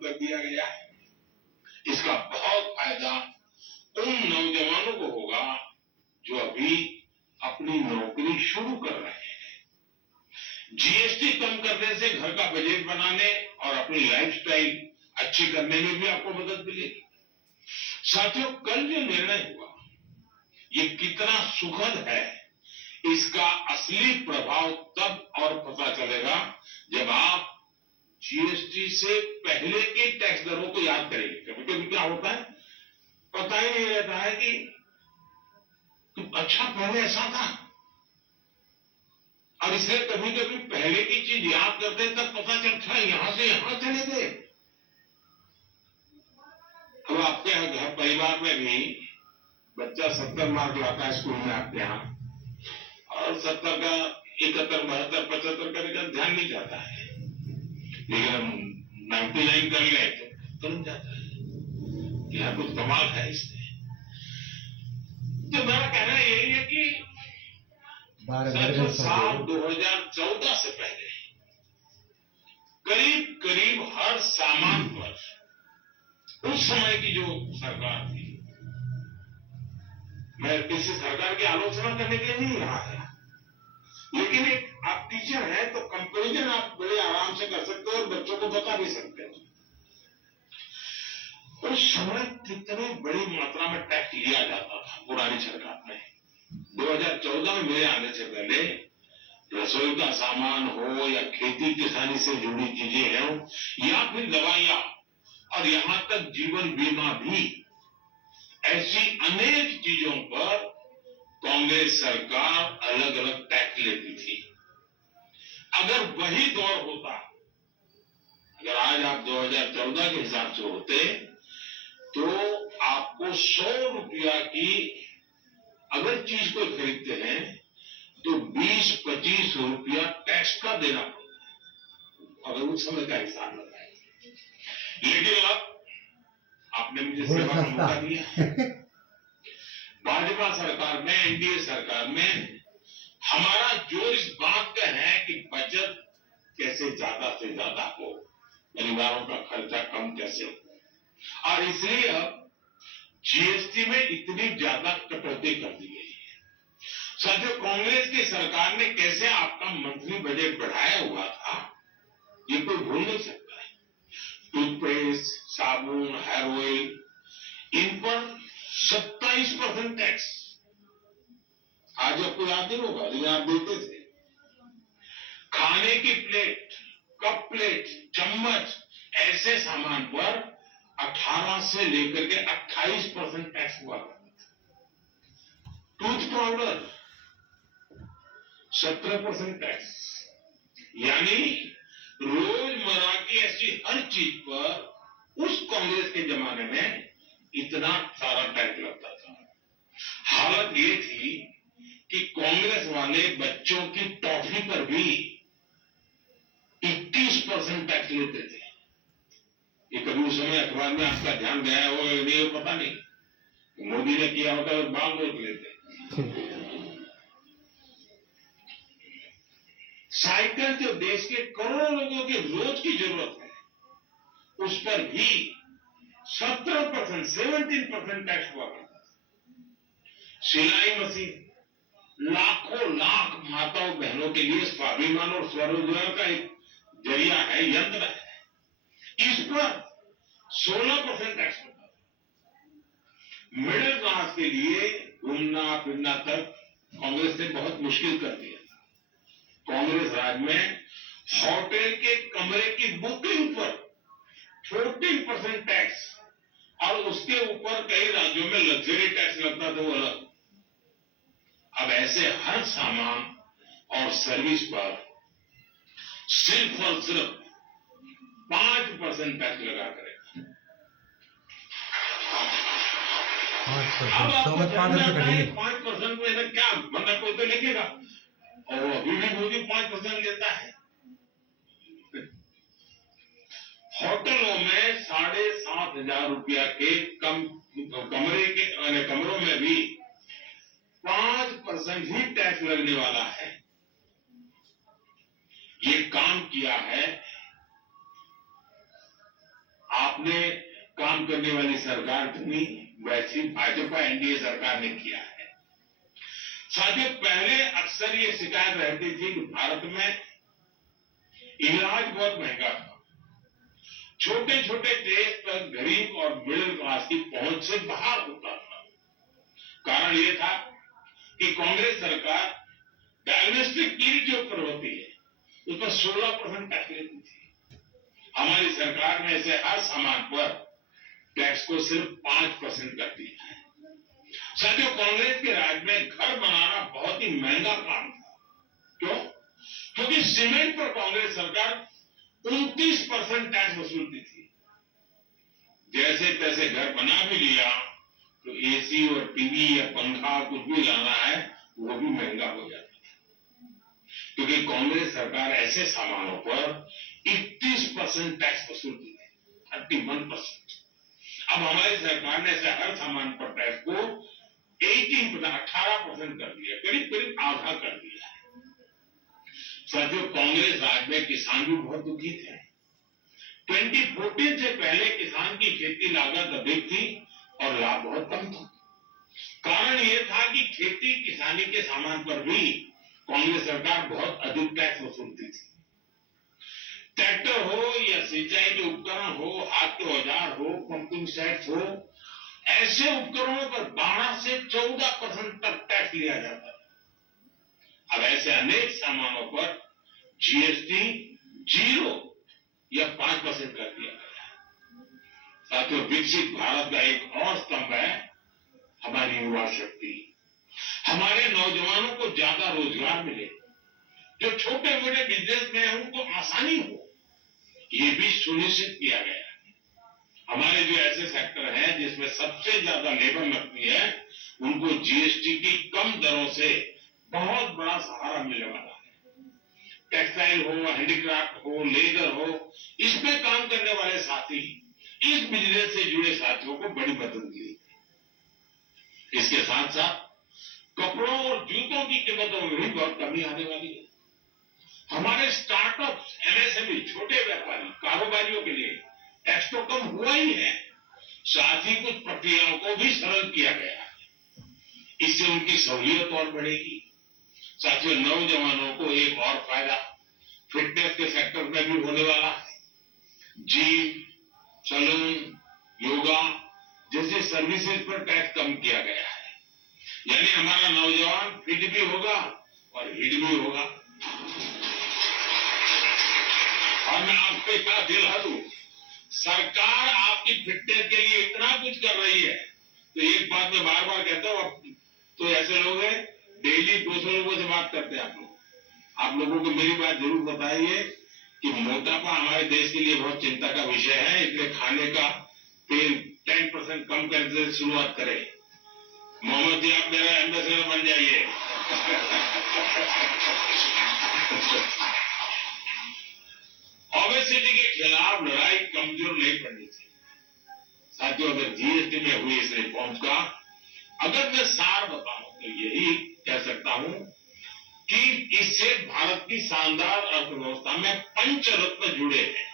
कर दिया गया है। इसका बहुत फायदा उन नौजवानों को होगा जो अभी अपनी नौकरी शुरू कर रहे हैं। जीएसटी कम करने से घर का बजट बनाने और अपनी लाइफस्टाइल अच्छी करने में भी आपको मदद मिलेगी। साथियों, कल जो निर्णय हुआ ये कितना सुखद है, इसका असली प्रभाव तब और पता चलेगा जब आप जीएसटी से पहले के टैक्स दरों को याद करेंगे। कभी कभी क्या होता है, पता ही नहीं रहता है कि अच्छा पहले ऐसा था, और इसलिए कभी कभी पहले की चीज याद करते हैं तब पता चलता है यहां से यहां चले गए। अब आपके यहाँ घर परिवार में भी बच्चा 70 मार्क लाता है स्कूल में आपके यहाँ, और 70 का 71, 72, 75 का रिजल्ट ध्यान नहीं जाता है, लेकिन हम 99 कर गए तो तुरंत जाता है कि यहाँ कुछ कमाल है इसमें। तो मेरा कहना यही है कि साल 2014 से पहले करीब करीब हर सामान पर उस समय की जो सरकार थी, मैं किसी सरकार की आलोचना करने के लिए नहीं रहा है, लेकिन एक आप टीचर हैं तो कंपैरिजन आप बड़े आराम से कर सकते हो और बच्चों को बता भी सकते हो। उस समय कितनी बड़ी मात्रा में टैक्स लिया जाता था पुरानी सरकार में। 2014 में मेरे आने से पहले रसोई का सामान हो या खेती किसानी से जुड़ी चीजें हो या फिर दवाइयां और यहां तक जीवन बीमा भी, ऐसी अनेक चीजों पर कांग्रेस सरकार अलग अलग टैक्स लेती थी। अगर वही दौर होता, अगर आज आप 2014 के हिसाब से होते तो आपको 100 रुपया की अगर चीज को खरीदते हैं तो 20-25 रुपया टैक्स का देना पड़ता है, अगर उस समय का हिसाब लगाए। लेकिन अब आपने मुझे सेवा का मौका दिया। भाजपा सरकार में, एनडीए सरकार में हमारा जोर इस बात का है कि बचत कैसे ज्यादा से ज्यादा हो, परिवारों का खर्चा कम कैसे हो, और इसलिए अब जीएसटी में इतनी ज्यादा कटौती कर दी गई है। साथियों, कांग्रेस की सरकार ने कैसे आपका मंथली बजट बढ़ाया हुआ था ये कोई भूल नहीं सकता है। टूथपेस्ट, साबुन, हेयर ऑयल, इन पर 27% टैक्स। आज आपको याद नहीं होगा लेकिन आप देते थे। खाने की प्लेट, कप प्लेट, चम्मच, ऐसे सामान पर 18 से लेकर के 28% टैक्स हुआ करता था। टूथ पाउडर 17% टैक्स, यानी रोजमर्रा की ऐसी हर चीज पर उस कांग्रेस के जमाने में इतना सारा टैक्स लगता था। हालत ये थी कि कांग्रेस वाले बच्चों की टॉफी पर भी 21% टैक्स लेते थे। ये कभी उस समय अखबार में आपका ध्यान गया हो या नहीं हो पता नहीं, मोदी ने किया होता तो बाल रोक लेते। साइकिल जो देश के करोड़ों लोगों की रोज की जरूरत है, उस पर भी 17% टैक्स हुआ करता था। सिलाई मशीन लाखों लाख माताओं बहनों के लिए स्वाभिमान और स्वरोजगार का एक जरिया है, यंत्र है, इस पर 16% टैक्स होता था। मिडिल क्लास के लिए घूमना फिरना तक कांग्रेस ने बहुत मुश्किल कर दिया था। कांग्रेस राज में होटल के कमरे की बुकिंग पर 14% टैक्स, और उसके ऊपर कई राज्यों में लग्जरी टैक्स लगता था, वो अलग। अब ऐसे हर सामान और सर्विस पर सिर्फ और सिर्फ 5% टैक्स लगा करेगा। अब आपको 5% में क्या मतलब, कोई तो लिखेगा और अभी भी मोदी 5% लेता है। होटलों में 7,500 रुपया के कमरों में भी 5% ही टैक्स लगने वाला है। ये काम किया है आपने काम करने वाली सरकार चुनी, वैसी भाजपा एनडीए सरकार ने किया है। साथियों, पहले अक्सर ये शिकायत रहती थी कि भारत में इलाज बहुत महंगा था, छोटे छोटे टेस्ट तक गरीब और मिडिल क्लास की पहुंच से बाहर होता था। कारण ये था कि कांग्रेस सरकार डायग्नोस्टिक किट जो ऊपर होती है उस पर 16% टैक्स लेती थी। हमारी सरकार ने ऐसे हर सामान पर टैक्स को सिर्फ 5% कर दिया है। साथियों, कांग्रेस के राज में घर बनाना बहुत ही महंगा काम था। क्यों? क्योंकि सीमेंट पर कांग्रेस सरकार 29% टैक्स वसूलती थी। जैसे तैसे घर बना भी लिया तो एसी और टीवी या पंखा कुछ भी लाना है वो भी महंगा हो जाता था, क्योंकि कांग्रेस सरकार ऐसे सामानों पर 31% टैक्स वसूलती थी, 31%। अब हमारी सरकार ने ऐसे हर सामान पर टैक्स को 18% कर दिया, करीब करीब आधा कर दिया है। साथियों, कांग्रेस राज में किसान भी बहुत दुखी थे। 2014 से पहले किसान की खेती लागत अधिक थी और लाभ बहुत कम था। कारण यह था कि खेती किसानी के सामान पर भी कांग्रेस सरकार बहुत अधिक टैक्स वसूलती थी। ट्रैक्टर हो या सिंचाई के उपकरण हो, हाथ के औजार हो, पंपिंग सेट हो, ऐसे उपकरणों पर 12 से 14% तक टैक्स लिया जाता था। अब ऐसे अनेक सामानों पर जीएसटी 0 या 5% कर दिया गया। साथियों, विकसित भारत का एक और स्तंभ है हमारी युवा शक्ति। हमारे नौजवानों को ज्यादा रोजगार मिले, जो छोटे मोटे बिजनेस में है उनको आसानी हो, ये भी सुनिश्चित किया गया है। हमारे जो ऐसे सेक्टर हैं जिसमें सबसे ज्यादा लेबर लगती है, उनको जीएसटी की कम दरों से बहुत बड़ा सहारा मिलने वाला है। टेक्सटाइल हो, हैंडीक्राफ्ट हो, लेदर हो, इसमें काम करने वाले साथी, इस बिजनेस से जुड़े साथियों को बड़ी मदद मिली। इसके साथ साथ कपड़ों और जूतों की कीमतों में भी बहुत कमी आने वाली है। हमारे स्टार्टअप, एमएसएमई, छोटे व्यापारी, कारोबारियों के लिए टैक्स तो कम हुआ ही है, साथ ही कुछ प्रक्रियाओं को भी सरल किया गया है। इससे उनकी सहूलियत और बढ़ेगी। साथियों, नौजवानों को एक और फायदा फिटनेस के सेक्टर में भी होने वाला है। जिम, सैलून, योगा जैसे सर्विसेज पर टैक्स कम किया गया है, यानी हमारा नौजवान फिट भी होगा और हिट भी होगा। और मैं आपको क्या दिला दूं, सरकार आपकी फिटनेस के लिए इतना कुछ कर रही है, तो एक बात मैं बार बार कहता हूं, तो ऐसे लोग हैं डेली 200 लोगों से बात करते हैं आप लोगों को मेरी बात जरूर बताइए कि मोटापा हमारे देश के लिए बहुत चिंता का विषय है, इसलिए खाने का तेल 10% कम करने से शुरुआत करें। मोहम्मद जी, आप मेरा एम्बेसडर बन जाइए। ओबेसिटी के खिलाफ लड़ाई कमजोर नहीं पड़नी चाहिए। साथियों, अगर जीएसटी में हुई इस रिफॉर्म्स का अगर मैं सार बताऊं तो यही कह सकता हूं कि इससे भारत की शानदार अर्थव्यवस्था में पंचरत्न जुड़े हैं।